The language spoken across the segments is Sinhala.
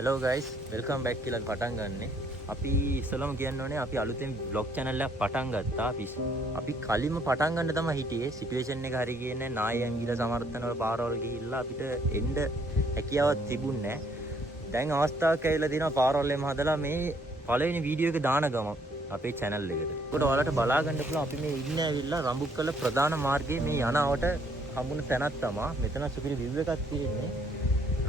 හෙලෝ ගයිස් වෙල්කම් බැක් කියලා පටන් ගන්නෙ. අපි ඉස්සලම කියන්න ඕනේ අපි අලුතෙන් බ්ලොග් channel එකක් පටන් ගත්තා. අපි කලින්ම පටන් ගන්න තමයි හිටියේ. සිටුේෂන් එක හරි ගියේ නැහැ. නායයන් ගිහලා සමර්ථන වල පාරවල් ගිහිල්ලා අපිට එන්න හැකියාවක් තිබුණේ නැහැ. දැන් අවස්ථාවක් ඇවිල්ලා තියෙනවා පාරවල් එම හදලා මේ පළවෙනි වීඩියෝ එක දාන ගම අපේ channel එකට. ඒකට ඔයාලට බලා ගන්න පුළුවන් අපි මේ ඉන්නේ ඇවිල්ලා රඹුක්කල ප්‍රධාන මාර්ගයේ මේ යනවට හම්බුන තැනක් තමයි. මෙතන සුපිරි view එකක් තියෙන්නේ.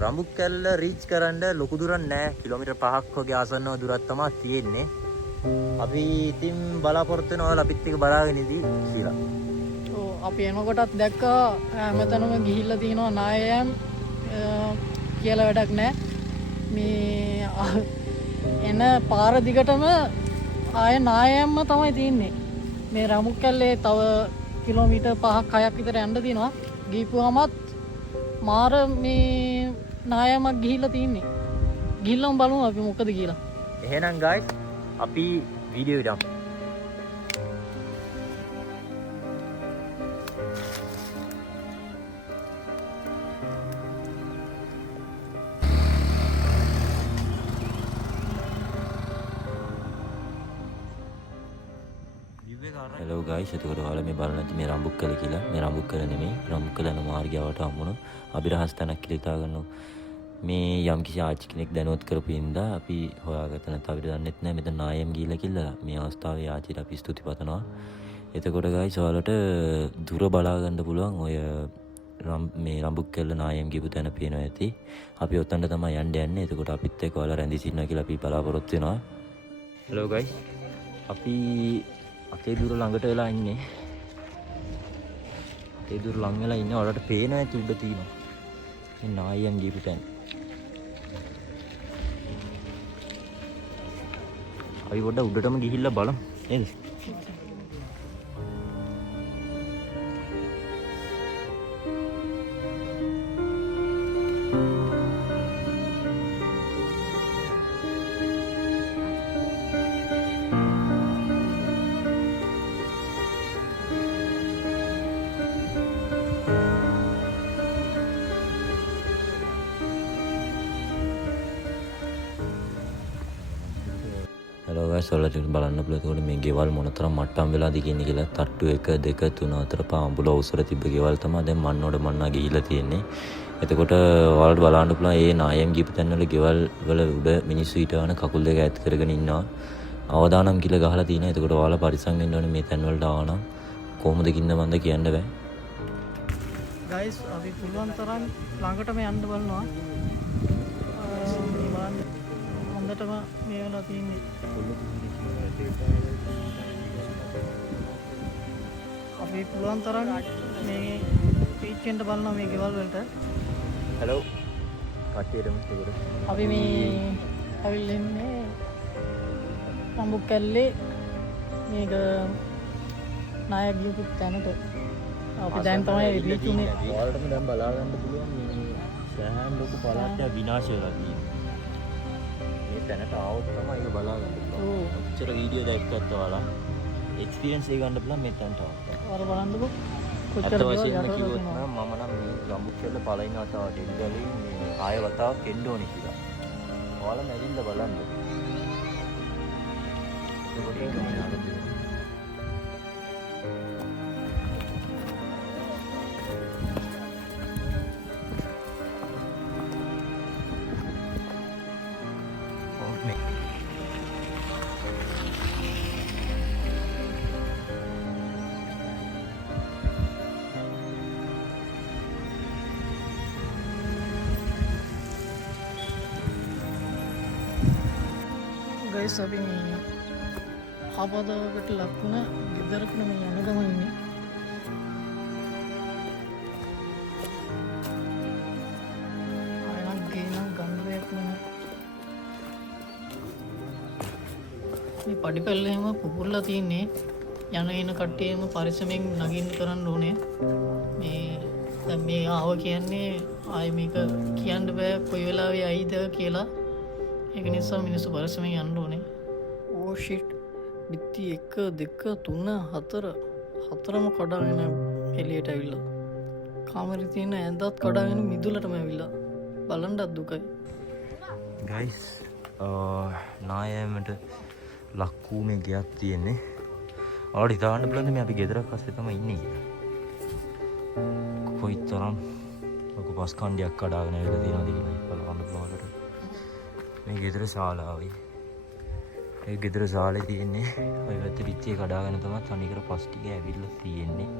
රඹුක්කැල්ල රීච් කරන්න ලොකු දුරක් නෑ. කිලෝමීටර් 5ක් වගේ ආසන්නව දුරක් තමයි තියෙන්නේ. අපි ඉතින් බලාපොරොත්තු වෙනවා ඔයාලා අපිත් එක්ක බලාගෙන ඉදී කියලා. ඔව් අපි එනකොටත් දැක්කා හැමතැනම ගිහිල්ලා තියෙනවා නායයන් කියලා වැඩක් නෑ. මේ එන පාර දිගටම ආය නායයන්ම තමයි තියෙන්නේ. මේ රඹුක්කැල්ලේ තව කිලෝමීටර් 5ක් 6ක් විතර යන්න තියෙනවා. ගිහපුවාමත් මාර මේ නායමක් ගිහිල්ලා තින්නේ. ගිහිල්ලාම බලමු අපි මොකද කියලා. එහෙනම් guys අපි වීඩියෝ එකට යමු. හෙලෝ ගයිස් එතකොට ඔයාලා මේ බලන මේ රඹුක්කල කියලා. මේ රඹුක්කල නෙමෙයි රඹුක්කල යන මාර්ගයට හම්බුණු අභිරහස් තැනක් කියලා හිතා ගන්නවා. මේ යම්කිසි ආච්චි කෙනෙක් දැනුවත් කරපු ඉඳා අපි හොයාගත්ත නැත්නම් අපිට දන්නෙත් නැහැ මෙතන නායම් ගිහිල්ලා කියලා. මේ අවස්ථාවේ ආච්චිට අපි ස්තුති පතනවා. එතකොට ගයිස් ඔයාලට දුර බලා ගන්න පුළුවන් ඔය මේ රඹුක්කල නායම් ගිහපු තැන පේනවා ඇති. අපි ඔතනට තමයි යන්නේ. එතකොට අපිත් එක්ක ඔයාලා රැඳී සිටිනවා කියලා අපි බලාපොරොත්තු වෙනවා. හෙලෝ ගයිස් අපි අපේ දුර ළඟට වෙලා ඉන්නේ. අපේ දුර ළඟ වෙලා ඉන්නේ. ඔයාලට පේනවා ඇති උඩ තියෙනවා. මේ නායම් ගිහපු තැන. අපි පොඩ්ඩක් උඩටම ගිහිල්ලා බලමු නේද? හෙලෝ ගයිස් ඔයාලට බලන්න පුළුවන් එතකොට මේ ගෙවල් මොනතරම් මට්ටම් වෙලාද කියන්නේ කියලා. තට්ටු 1 2 3 4 5 අඹුල උසර තිබ්බ ගෙවල් තමයි දැන් මන්නෝඩ මන්නා ගිහිල්ලා තියෙන්නේ. එතකොට ඔයාලට බලන්න පුළුවන් මේ නායම් ගිහපු තැන්වල ගෙවල් වල උඩ මිනිස්සු හිටවන කකුල් දෙක ඈත් කරගෙන ඉන්නවා. අවදානම් කියලා ගහලා තියෙනවා. එතකොට ඔයාලා පරිස්සම් වෙන්න ඕනේ මේ තැන් වලට ආවනම් කොහොමද කින්න මන්ද කියන්න බෑ. ගයිස් අපි පුළුවන් තරම් ළඟටම යන්න බලනවා. මේ බලන්න හොඳටම මේ වෙලා තියෙන්නේ. අපි පුළුවන් තරම් මේ රීච් වෙන්න බලනවා මේ ගෙවල් වලට. හෙලෝ කට්ටියටම ඒකට අපි මේ ඇවිල්ලා ඉන්නේ රඹුක්කැල්ලේ මේක නායක ගිහපු තැනට. අපි දැන් තමයි රීච් උනේ. ඔයාලටම දැන් බලා ගන්න පුළුවන් මේ සෑහන් ලොකු පළාතක් විනාශ වෙලා තියෙනවා. මේ තැනට ආවොත් තමයි ඒක බලා ගන්න පුළුවන්. ඔච්චර වීඩියෝ දැක්කත් ඔයාලා එක්ස්පීරියන්ස් එක ගන්න පුළුවන් මේ තැනට ආවොත්. ඔයාලා බලන්නකෝ කොච්චර වශයෙන්ම කිව්වොත් නම් මම නම් මේ රඹුක්කල පළවෙනි වතාවට එද්දලි මේ ආය වතාවක් එන්න ඕනේ කියලා. ඔයාලා නැගින්න බලන්න. ඒක මම ආරම්භ ගයිස් අපි මේ ආපදාවකට ලක්ුණ ගෙදරකට මේ යන ගමන් ඉන්නේ. ආයෙත් ගේනම් ගන්ධයක් නෑ. මේ පඩිපැල්ලේම පුපුරලා තින්නේ. යන එන කට්ටියම පරිස්සමෙන් නගින්න කරන්න ඕනේ. මේ දැන් මේ ආව කියන්නේ ආයෙ මේක කියන්න බෑ කොයි වෙලාවෙ ඇයිද කියලා. ඒක නිසා මිනිස්සු පරිස්සමෙන් යන්න ඕනේ. ඕ ෂිට්. බිත්ති 1 2 3 4 හතරම කඩාගෙන එළියට ඇවිල්ලා. කාමරේ තියෙන ඇඳත් කඩාගෙන මිදුලටම ඇවිල්ලා. බලන්නත් දුකයි. ගයිස් නායෑමට ලක්වූ මේ ගයක් තියෙන්නේ ආඩි තාන්න බලන්න මේ අපි ගෙදරක් පස්සේ තමයි ඉන්නේ කියලා. කොයි තරම් ලොකු පස් කණ්ඩයක් කඩාගෙන ඇවිල්ලා තියෙනවද කියලා බලන්න පුළුවන්. මේ ගෙදර ශාලාවයි. ඒ ගෙදර ශාලේ තියෙන්නේ ඔය පැත්තේ පිටියේ කඩාගෙන තමයි තනිකර පස් ටික ඇවිල්ලා තියෙන්නේ.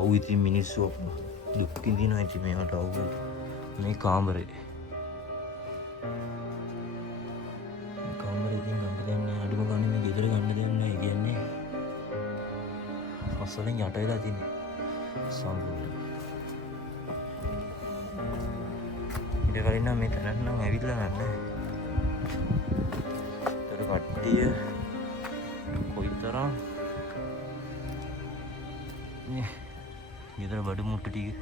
අවු ඉතින් මිනිස්සු දුක් විඳිනවා ඉතින් මේකට අවු මේ කාමරේ. මේ කාමරේ ඉතින් ගන්න දෙයක් නෑ. අඩුම ගන්න මේ ගෙදර ගන්න දෙයක් නෑ. ඒ කියන්නේ අසලෙන් යට වෙලා තියෙන්නේ සම්පූර්ණ. ඊට කලින් නම් මේ තැනට නම් ඇවිල්ලා නැහැ. ඒතර කට්ටිය කොයිතරම් නේ ගෙදර බඩු මුට්ටු ටික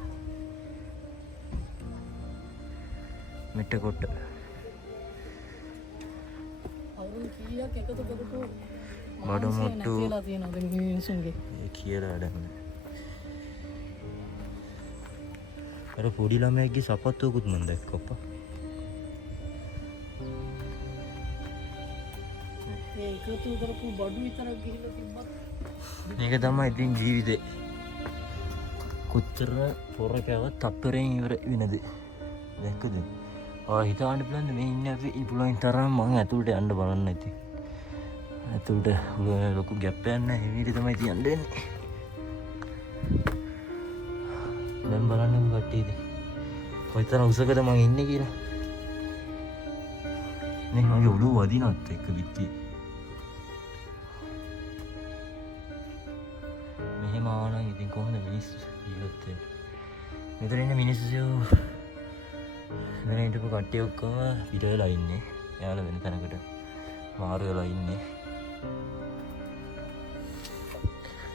මෙට්ට කොට අවුරුදු කීයක් එකතු කරපු බඩු මුට්ටු කියලා තියෙනවද මිනිස්සුන්ගේ? ඒ කියලා වැඩක් නෑ. අර පොඩි ළමයෙක්ගේ සපත්තුවකුත් මම දැක්කා අප්පා. ඒ එකතු කරපු බඩු විතරක් ගිහිල්ලා තිබ්බත් මේක තමයි ඉතින් ජීවිතේ. කොච්චර පොර කෑවත් තප්පරෙන් ඉවර වෙනද? දැක්කද? හිතාන්න බලන්න මේ ඉන්නේ අපි ඉපුලෙන් තරම් මං ඇතුළට යන්න බලන්න ඉතින්. ඇතුළට ලොකු ගැප් එකක් නැහැ. හිමීට තමයි තියන්නේ. දැන් බලන්න කට්ටියද කොයිතරම් උසකද මං ඉන්නේ කියලා. මේ මගේ ඔළුව වදිනත් එක්ක පිටියේ. මෙහෙම ආවනම් ඉතින් කොහොමද මිනිස්සු ජීවත් වෙන්නේ? මෙතන ඉන්න මිනිස්සු මෙතන හිටපු කට්ටිය ඔක්කොම පිට වෙලා ඉන්නේ. එයාලා වෙන තැනකට මාරු වෙලා ඉන්නේ.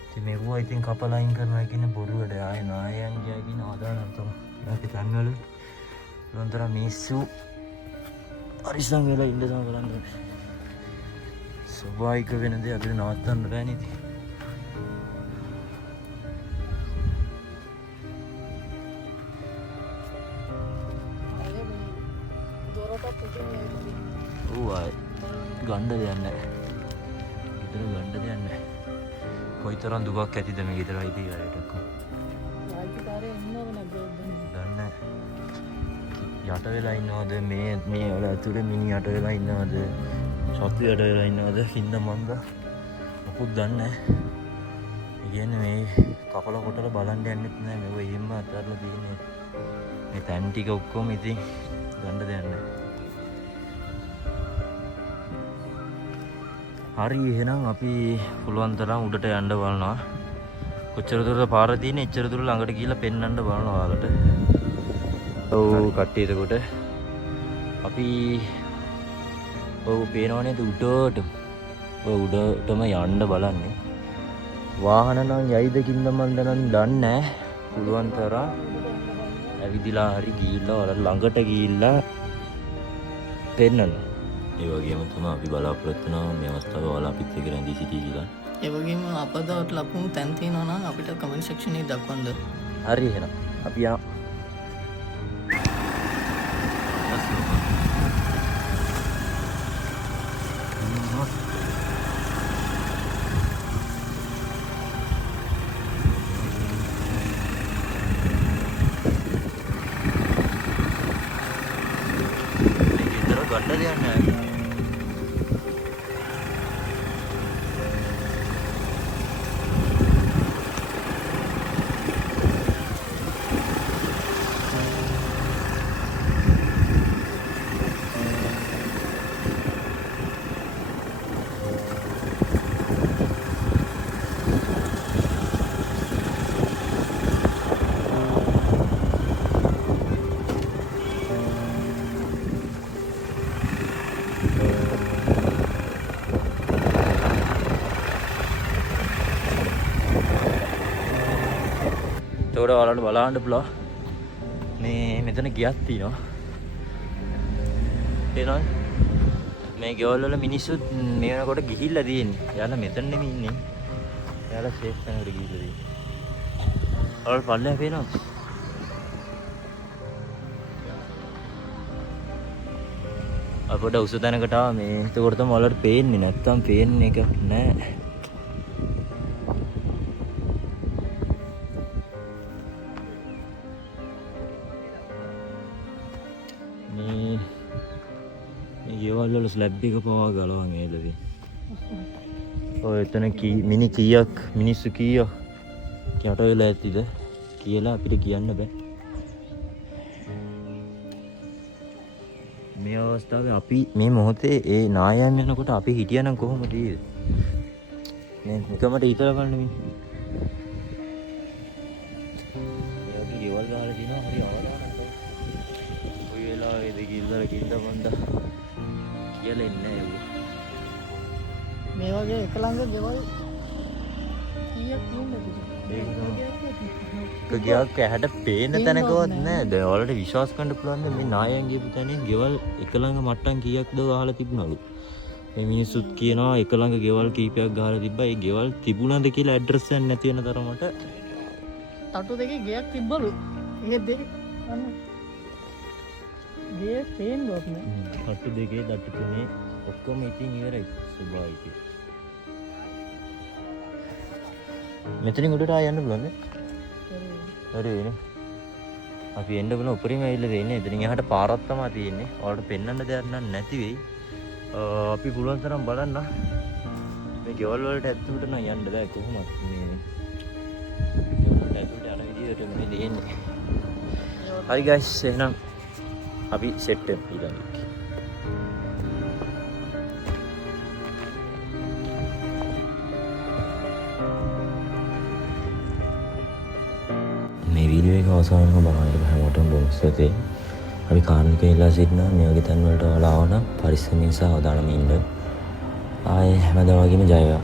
ඉතින් මේවා ඉතින් කපලා අයින් කරනවා කියන්නේ බොරුවට. ආයේ නායයන් කියන ආදානම් තමයි. අපි තන්වල ලොන්තර මිනිස්සු අරිසම් වෙලා ඉන්න තමයි බලන්න. ස්වභාවික වෙන දේ අපිට නවත්තන්න බෑ නේද? ගණ්ඩ දෙයක් නැහැ. ගෙදර ගණ්ඩ දෙයක් නැහැ. කොයිතරම් දුකක් ඇතිද මේ ගෙදර අයිතිකාරයට එක්ක. අයිතිකාරය ඉන්නවද නැද්ද? දන්නේ නැහැ. යට වෙලා ඉන්නවද මේ වල ඇතුලේ මිනි යට වෙලා ඉන්නවද? සත්තු යට වෙලා ඉන්නවද? හින්දා මන්ද මොකුත් දන්නේ නැහැ. ඒ කියන්නේ මේ කපල කොටල බලන්න යන්නෙත් නැහැ. මේව එහෙම අතහැරලා තියෙන්නේ. මේ තැන් ටික ඔක්කොම ඉතින් ගණ්ඩ දෙයක් නැහැ. හරි එහෙනම් අපි පුළුවන් තරම් උඩට යන්න බලනවා. කොච්චර දුරද පාර තියෙන්නේ එච්චර දුර ළඟට ගිහිල්ලා පෙන්වන්න බලනවා ඔයාලට. ඔව් කට්ටිය එතකොට අපි ඔව් පේනවනේ උඩට. ඔව් උඩටම යන්න බලන්නේ. වාහන නම් යයිද කින්ද මන් දැන් දන්නේ නැහැ. පුළුවන් තරම් ඇවිදිලා හරි ගිහිල්ලා ඔයාලට ළඟට ගිහිල්ලා පෙන්වන්න. ඒ වගේම තමයි අපි බලාපොරොත්තු වෙනවා මේ අවස්ථාවේ ඔයාලා අපිත් එක්ක රැඳී සිටී කියලා. ඒ වගේම අපදාට ලකුණු තැන් තියෙනවා නම් අපිට කමෙන්ට් සෙක්ෂන් එකේ දක්වන්න. හරි එහෙනම් අපි යනවා. ගන්න දෙයක් නැහැ. එතකොට ඔයාලට බලන්න පුළුවන් මේ මෙතන ගියක් තියෙනවා. තේරෙනවද? මේ ගෙවල් වල මිනිස්සුත් මේ වෙනකොට ගිහිල්ලා තියෙන්නේ. එයාලා මෙතන නෙමෙයි ඉන්නේ. එයාලා සේෆ් තැනකට ගිහිල්ලා තියෙන්නේ. ඔයාලට පල්ලෙහා පේනවද? අපිට උස තැනකට ආව මේ එතකොට තමයි ඔයාලට පේන්නේ නැත්තම් පේන්නේ එක නෑ. මේ ගෙවල් වල ස්ලැබ් එක පවා ගලවන් ඒලදී. ඔය එතන මිනි කීයක් මිනිස්සු කීයක් යට වෙලා ඇතිද කියලා අපිට කියන්න බෑ. මේ අවස්ථාවේ අපි මේ මොහොතේ ඒ නායම් යනකොට අපි හිටියනම් කොහොමද ඊයේ? මේ නිකමට හිතලා බලන්න මේ. මේක ගෙවල් ගහලා දිනවා හරි අවදානක්. කොයි වෙලාවේද කිල්ලර කිල්ල බන්දා කියලා ඉන්නේ නෑ. මේ වගේ එක ළඟ ගෙවල් කීයක් තියෙනවද? ගයක් ඇහැට පේන තැනකවත් නෑ. දැන් ඔයාලට විශ්වාස කරන්න පුළුවන් මේ නායයන් ගියපු තැනින් ගෙවල් එක ළඟ මට්ටම් කීයක්ද ගහලා තිබුණලු. මේ මිනිස්සුත් කියනවා එක ළඟ ගෙවල් කීපයක් ගහලා තිබ්බා. ඒ ගෙවල් තිබුණාද කියලා ඇඩ්‍රස් එකක් නැති වෙන තරමට තට්ටු දෙකේ ගෙයක් තිබ්බලු. ඒ දෙක අන්න ගේ පේන්නවත් නෑ. තට්ටු දෙකේ තට්ටු තුනේ ඔක්කොම ඉතින් ඉවරයි. සුභායිති. මෙතනින් උඩට ආය යන්න පුළුවන්ද? හරි නේ. අපි එන්න බලන උඩරින් ඇවිල්ලා තියෙන්නේ. එතනින් එහාට පාරක් තමයි තියෙන්නේ. ඔයාලට පෙන්වන්න දෙයක් නැති වෙයි. අපි පුළුවන් තරම් බලන්න. මේ ගෙවල් වලට ඇතුළට නම් යන්න බෑ කොහොමද මේ ගෙවල් වලට ඇතුළට යන විදිහට මේ දෙන්නේ. හරි guys එහෙනම් අපි සෙට් වෙමු ඊළඟට. මේ වීඩියෝ එක අවසානම බලන්න හැමෝටම බොහොම ස්තුතියි. අපි කාර්මික ඉල්ලා සිටිනවා මේ වගේ තැන් වලට ඔයාලා ආවනම් පරිස්සමින් සහ අවධානමින් ඉන්න. ආයේ හැමදාම වගේම ජය වේවා.